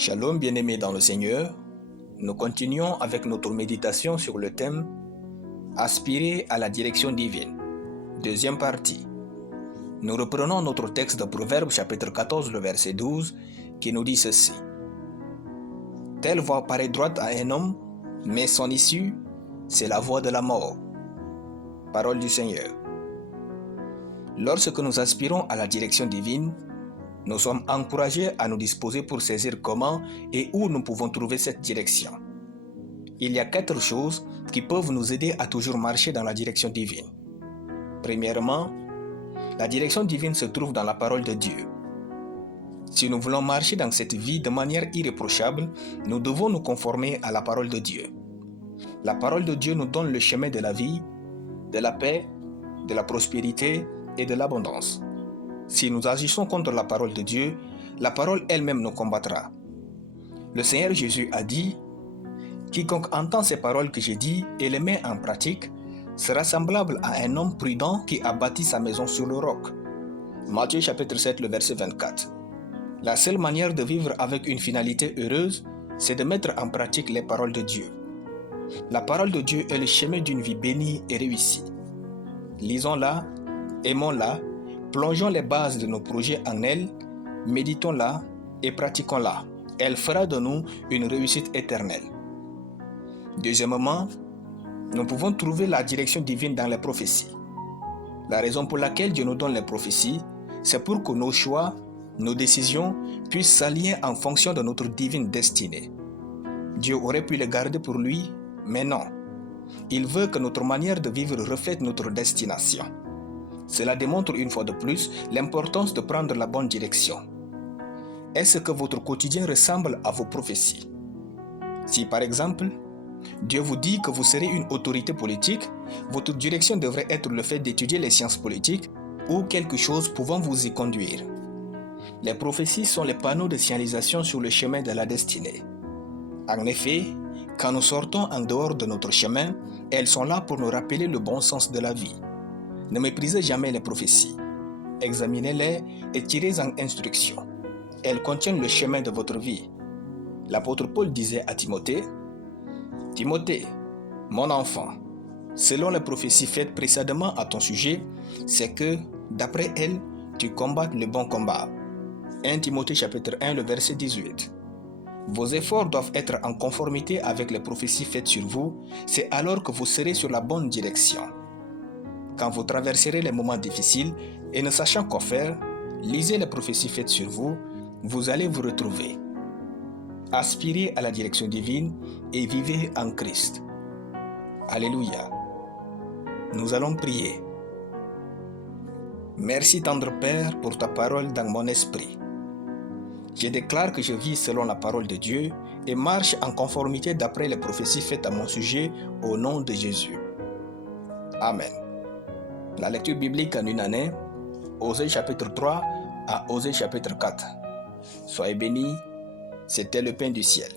Shalom bien-aimés dans le Seigneur, nous continuons avec notre méditation sur le thème Aspirer à la direction divine. Deuxième partie. Nous reprenons notre texte de Proverbes chapitre 14, le verset 12, qui nous dit ceci. Telle voie paraît droite à un homme, mais son issue, c'est la voie de la mort. Parole du Seigneur. Lorsque nous aspirons à la direction divine, nous sommes encouragés à nous disposer pour saisir comment et où nous pouvons trouver cette direction. Il y a 4 choses qui peuvent nous aider à toujours marcher dans la direction divine. Premièrement, la direction divine se trouve dans la parole de Dieu. Si nous voulons marcher dans cette vie de manière irréprochable, nous devons nous conformer à la parole de Dieu. La parole de Dieu nous donne le chemin de la vie, de la paix, de la prospérité et de l'abondance. Si nous agissons contre la parole de Dieu, la parole elle-même nous combattra. Le Seigneur Jésus a dit « Quiconque entend ces paroles que j'ai dites et les met en pratique sera semblable à un homme prudent qui a bâti sa maison sur le roc. » Matthieu chapitre 7, le verset 24. La seule manière de vivre avec une finalité heureuse, c'est de mettre en pratique les paroles de Dieu. La parole de Dieu est le chemin d'une vie bénie et réussie. Lisons-la, aimons-la, plongeons les bases de nos projets en elle, méditons-la et pratiquons-la. Elle fera de nous une réussite éternelle. Deuxièmement, nous pouvons trouver la direction divine dans les prophéties. La raison pour laquelle Dieu nous donne les prophéties, c'est pour que nos choix, nos décisions puissent s'aligner en fonction de notre divine destinée. Dieu aurait pu les garder pour lui, mais non. Il veut que notre manière de vivre reflète notre destination. Cela démontre une fois de plus l'importance de prendre la bonne direction. Est-ce que votre quotidien ressemble à vos prophéties? Si par exemple, Dieu vous dit que vous serez une autorité politique, votre direction devrait être le fait d'étudier les sciences politiques ou quelque chose pouvant vous y conduire. Les prophéties sont les panneaux de signalisation sur le chemin de la destinée. En effet, quand nous sortons en dehors de notre chemin, elles sont là pour nous rappeler le bon sens de la vie. Ne méprisez jamais les prophéties. Examinez-les et tirez-en instruction. Elles contiennent le chemin de votre vie. L'apôtre Paul disait à Timothée, « Timothée, mon enfant, selon les prophéties faites précédemment à ton sujet, c'est que, d'après elles, tu combattes le bon combat. » 1 Timothée chapitre 1, le verset 18. Vos efforts doivent être en conformité avec les prophéties faites sur vous, c'est alors que vous serez sur la bonne direction. Quand vous traverserez les moments difficiles et ne sachant quoi faire, lisez les prophéties faites sur vous, vous allez vous retrouver. Aspirez à la direction divine et vivez en Christ. Alléluia. Nous allons prier. Merci tendre Père pour ta parole dans mon esprit. Je déclare que je vis selon la parole de Dieu et marche en conformité d'après les prophéties faites à mon sujet au nom de Jésus. Amen. La lecture biblique en une année, Osée chapitre 3 à Osée chapitre 4. Soyez bénis, c'était le pain du ciel.